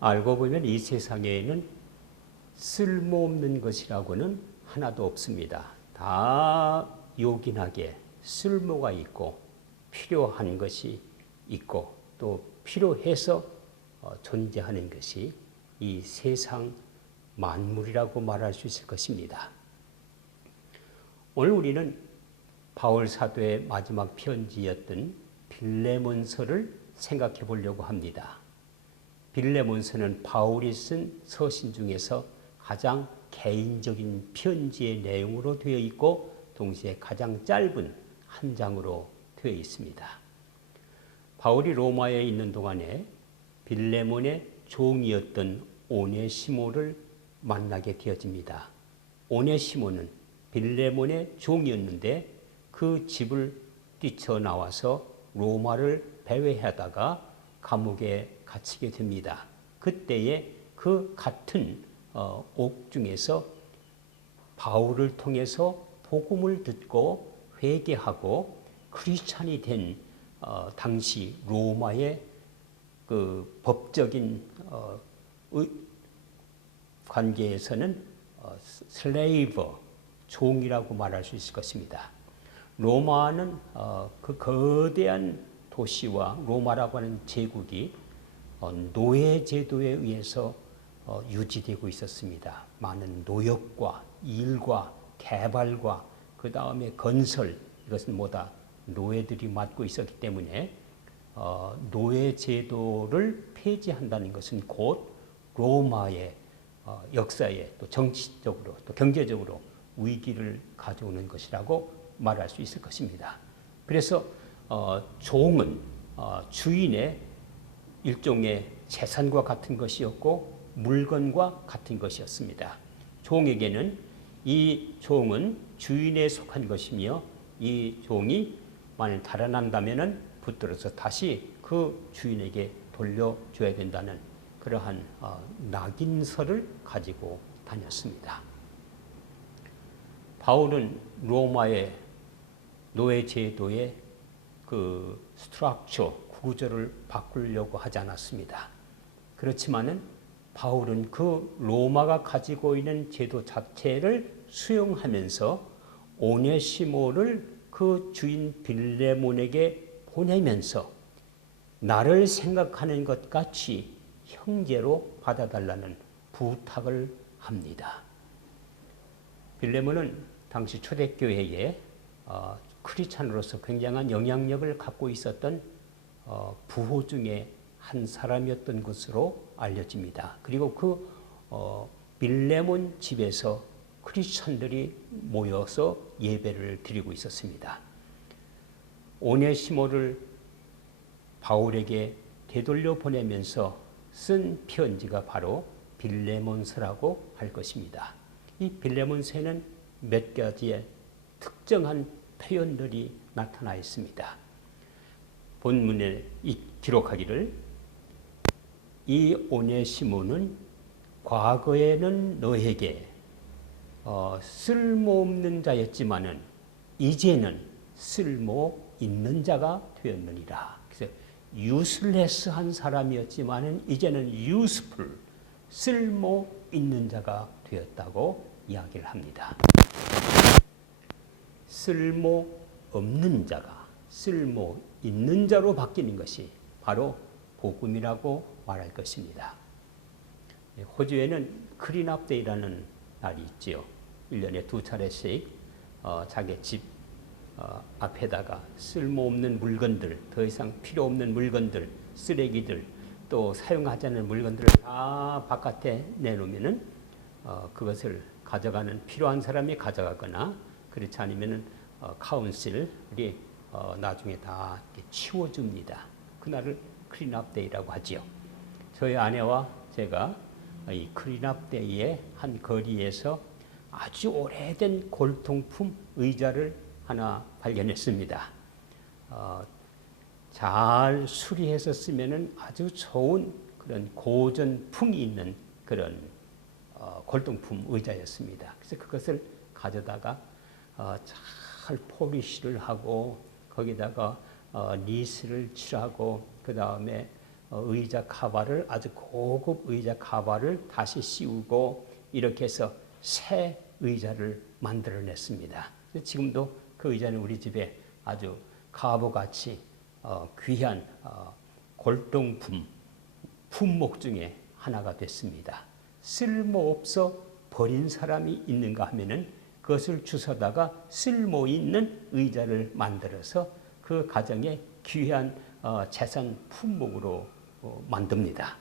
알고 보면 이 세상에는 쓸모없는 것이라고는 하나도 없습니다. 다 요긴하게 쓸모가 있고 필요한 것이 있고 또 필요해서 존재하는 것이 이 세상 만물이라고 말할 수 있을 것입니다. 오늘 우리는 바울 사도의 마지막 편지였던 빌레몬서를 생각해 보려고 합니다. 빌레몬서는 바울이 쓴 서신 중에서 가장 개인적인 편지의 내용으로 되어 있고 동시에 가장 짧은 한 장으로 되어 있습니다. 바울이 로마에 있는 동안에 빌레몬의 종이었던 오네시모를 만나게 되어집니다. 오네시모는 빌레몬의 종이었는데 그 집을 뛰쳐나와서 로마를 배회하다가 감옥에 갇히게 됩니다. 그때에 그 같은 옥 중에서 바울을 통해서 복음을 듣고 회개하고 크리스찬이 된 당시 로마의 그 법적인 관계에서는 슬레이버, 종이라고 말할 수 있을 것입니다. 로마는 그 거대한 도시와 로마라고 하는 제국이 노예 제도에 의해서 유지되고 있었습니다. 많은 노역과 일과 개발과 그 다음에 건설, 이것은 뭐다 노예들이 맡고 있었기 때문에 노예 제도를 폐지한다는 것은 곧 로마의 역사에 또 정치적으로 또 경제적으로 위기를 가져오는 것이라고 말할 수 있을 것입니다. 그래서 종은 주인의 일종의 재산과 같은 것이었고 물건과 같은 것이었습니다. 종에게는 이 종은 주인에 속한 것이며 이 종이 만일 달아난다면 붙들어서 다시 그 주인에게 돌려줘야 된다는 그러한 낙인서를 가지고 다녔습니다. 바울은 로마의 노예 제도의 그 스트럭처, 구조를 바꾸려고 하지 않았습니다. 그렇지만은 바울은 그 로마가 가지고 있는 제도 자체를 수용하면서 오네시모를 그 주인 빌레몬에게 보내면서 나를 생각하는 것 같이 형제로 받아달라는 부탁을 합니다. 빌레몬은 당시 초대교회에 크리스찬으로서 굉장한 영향력을 갖고 있었던 부호 중에 한 사람이었던 것으로 알려집니다. 그리고 그 빌레몬 집에서 크리스찬들이 모여서 예배를 드리고 있었습니다. 오네시모를 바울에게 되돌려 보내면서 쓴 편지가 바로 빌레몬서라고 할 것입니다. 이 빌레몬서에는 몇 가지의 특정한 표현들이 나타나 있습니다. 본문에 기록하기를 이 오네시모는 과거에는 너에게 쓸모없는 자였지만은 이제는 쓸모 있는 자가 되었느니라. 그래서 useless한 사람이었지만은 이제는 useful, 쓸모 있는 자가 되었다고 이야기를 합니다. 쓸모 없는 자가 쓸모 있는 자로 바뀌는 것이 바로 복음이라고 말할 것입니다. 호주에는 크린업데이라는 날이 있지요. 1년에 2차례씩 자기 집 앞에다가 쓸모없는 물건들, 더 이상 필요 없는 물건들, 쓰레기들, 또 사용하지 않는 물건들을 다 바깥에 내놓으면은 그것을 가져가는 필요한 사람이 가져가거나 그렇지 않으면은 카운실이 나중에 다 치워줍니다. 그날을 클린업데이라고 하지요. 저희 아내와 제가 이 클린업데이의 한 거리에서 아주 오래된 골동품 의자를 하나 발견했습니다. 잘 수리해서 쓰면은 아주 좋은 그런 고전풍이 있는 그런 골동품 의자였습니다. 그래서 그것을 가져다가 잘 포리시를 하고 거기다가 니스를 칠하고 그 다음에 의자 카바를 아주 고급 의자 카바를 다시 씌우고 이렇게 해서 새 의자를 만들어냈습니다. 지금도 그 의자는 우리 집에 아주 카바같이 귀한 골동품 품목 중에 하나가 됐습니다. 쓸모없어 버린 사람이 있는가 하면은 그것을 주워다가 쓸모 있는 의자를 만들어서 그 가정의 귀한 재산 품목으로 만듭니다.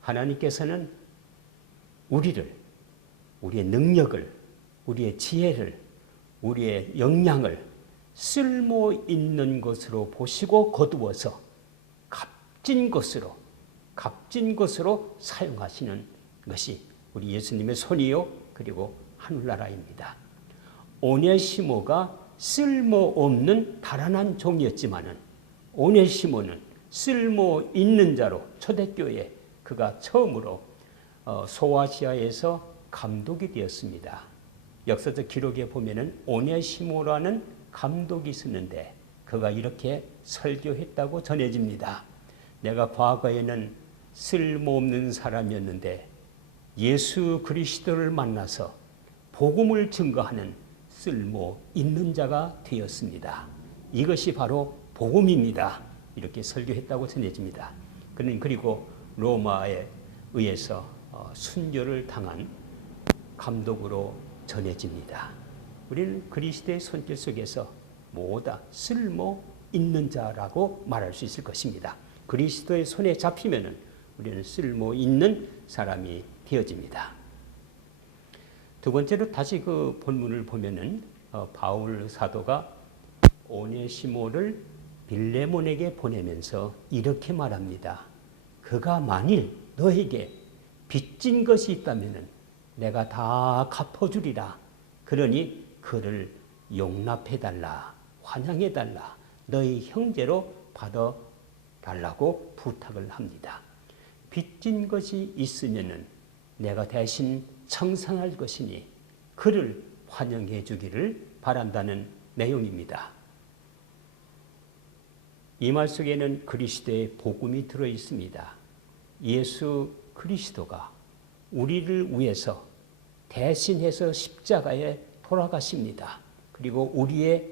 하나님께서는 우리의 능력을, 우리의 지혜를, 우리의 역량을 쓸모 있는 것으로 보시고 거두어서 값진 것으로 사용하시는 것이 우리 예수님의 손이요 그리고 하늘나라입니다. 오네시모가 쓸모없는 달아난 종이었지만은 오네시모는 쓸모 있는 자로 초대교회 그가 처음으로 소아시아에서 감독이 되었습니다. 역사적 기록에 보면은 오네시모라는 감독이 있었는데 그가 이렇게 설교했다고 전해집니다. 내가 과거에는 쓸모없는 사람이었는데 예수 그리스도를 만나서 복음을 증거하는 쓸모 있는 자가 되었습니다. 이것이 바로 복음입니다. 이렇게 설교했다고 전해집니다. 그는 그리고 로마에 의해서 순교를 당한 감독으로 전해집니다. 우리는 그리스도의 손길 속에서 모두 쓸모 있는 자라고 말할 수 있을 것입니다. 그리스도의 손에 잡히면은 우리는 쓸모 있는 사람이 되어집니다. 두 번째로 다시 그 본문을 보면은 바울 사도가 오네시모를 빌레몬에게 보내면서 이렇게 말합니다. 그가 만일 너에게 빚진 것이 있다면은 내가 다 갚아주리라. 그러니 그를 용납해달라, 환영해달라, 너희 형제로 받아달라고 부탁을 합니다. 빚진 것이 있으면은 내가 대신 청산할 것이니 그를 환영해 주기를 바란다는 내용입니다. 이 말 속에는 그리스도의 복음이 들어 있습니다. 예수 그리스도가 우리를 위해서 대신해서 십자가에 돌아가십니다. 그리고 우리의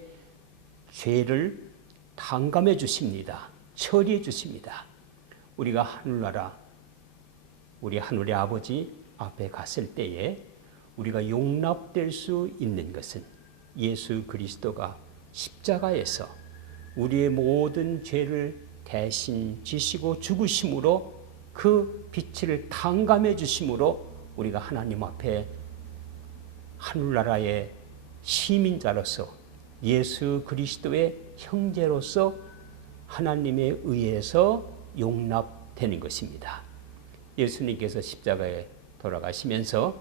죄를 탕감해 주십니다. 처리해 주십니다. 우리가 하늘나라, 우리 하늘의 아버지 앞에 갔을 때에 우리가 용납될 수 있는 것은 예수 그리스도가 십자가에서 우리의 모든 죄를 대신 지시고 죽으심으로 그 빛을 탕감해 주심으로 우리가 하나님 앞에 하늘나라의 시민자로서 예수 그리스도의 형제로서 하나님에 의해서 용납되는 것입니다. 예수님께서 십자가에 돌아가시면서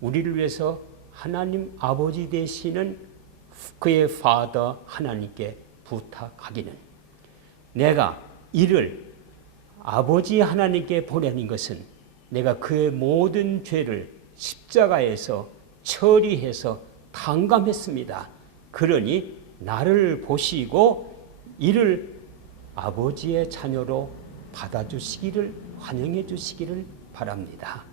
우리를 위해서 하나님 아버지 되시는 그의 파더 하나님께 부탁하기는 내가 이를 아버지 하나님께 보내는 것은 내가 그의 모든 죄를 십자가에서 처리해서 탕감했습니다. 그러니 나를 보시고 이를 아버지의 자녀로 받아주시기를 환영해 주시기를 바랍니다.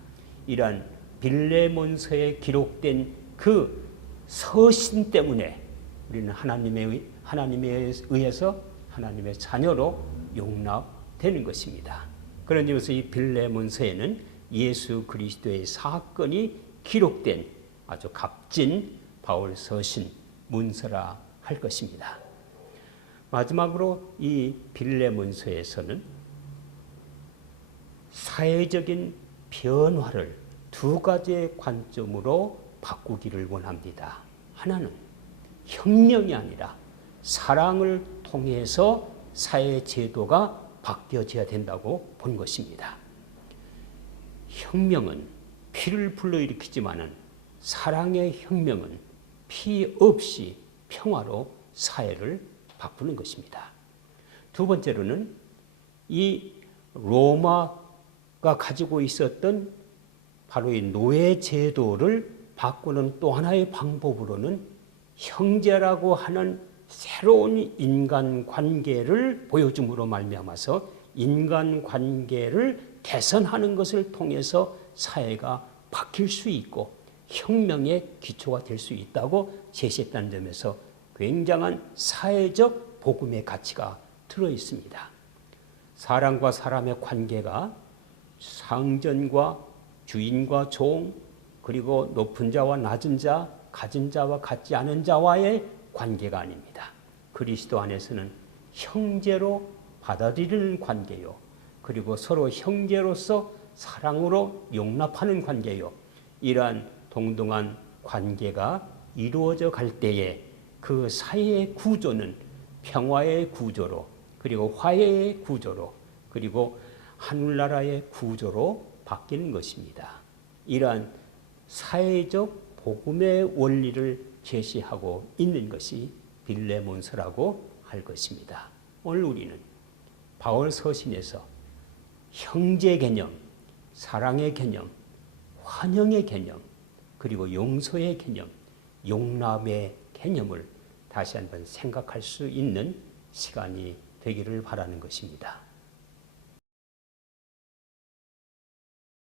이러한 빌레몬서에 기록된 그 서신 때문에 우리는 하나님에 의해서 하나님의 자녀로 용납되는 것입니다. 그런 점에서 이 빌레몬서에는 예수 그리스도의 사건이 기록된 아주 값진 바울 서신 문서라 할 것입니다. 마지막으로 이 빌레몬서에서는 사회적인 변화를 두 가지의 관점으로 바꾸기를 원합니다. 하나는 혁명이 아니라 사랑을 통해서 사회 제도가 바뀌어져야 된다고 본 것입니다. 혁명은 피를 불러일으키지만은 사랑의 혁명은 피 없이 평화로 사회를 바꾸는 것입니다. 두 번째로는 이 로마가 가지고 있었던 바로 이 노예 제도를 바꾸는 또 하나의 방법으로는 형제라고 하는 새로운 인간 관계를 보여줌으로 말미암아서 인간관계를 개선하는 것을 통해서 사회가 바뀔 수 있고 혁명의 기초가 될 수 있다고 제시했다는 점에서 굉장한 사회적 복음의 가치가 들어 있습니다. 사람과 사람의 관계가 상전과 주인과 종, 그리고 높은 자와 낮은 자, 가진 자와 갖지 않은 자와의 관계가 아닙니다. 그리스도 안에서는 형제로 받아들이는 관계요. 그리고 서로 형제로서 사랑으로 용납하는 관계요. 이러한 동등한 관계가 이루어져 갈 때에 그 사회의 구조는 평화의 구조로, 그리고 화해의 구조로, 그리고 하늘나라의 구조로 바뀌는 것입니다. 이러한 사회적 복음의 원리를 제시하고 있는 것이 빌레몬서라고 할 것입니다. 오늘 우리는 바울 서신에서 형제 개념, 사랑의 개념, 환영의 개념, 그리고 용서의 개념, 용납의 개념을 다시 한번 생각할 수 있는 시간이 되기를 바라는 것입니다.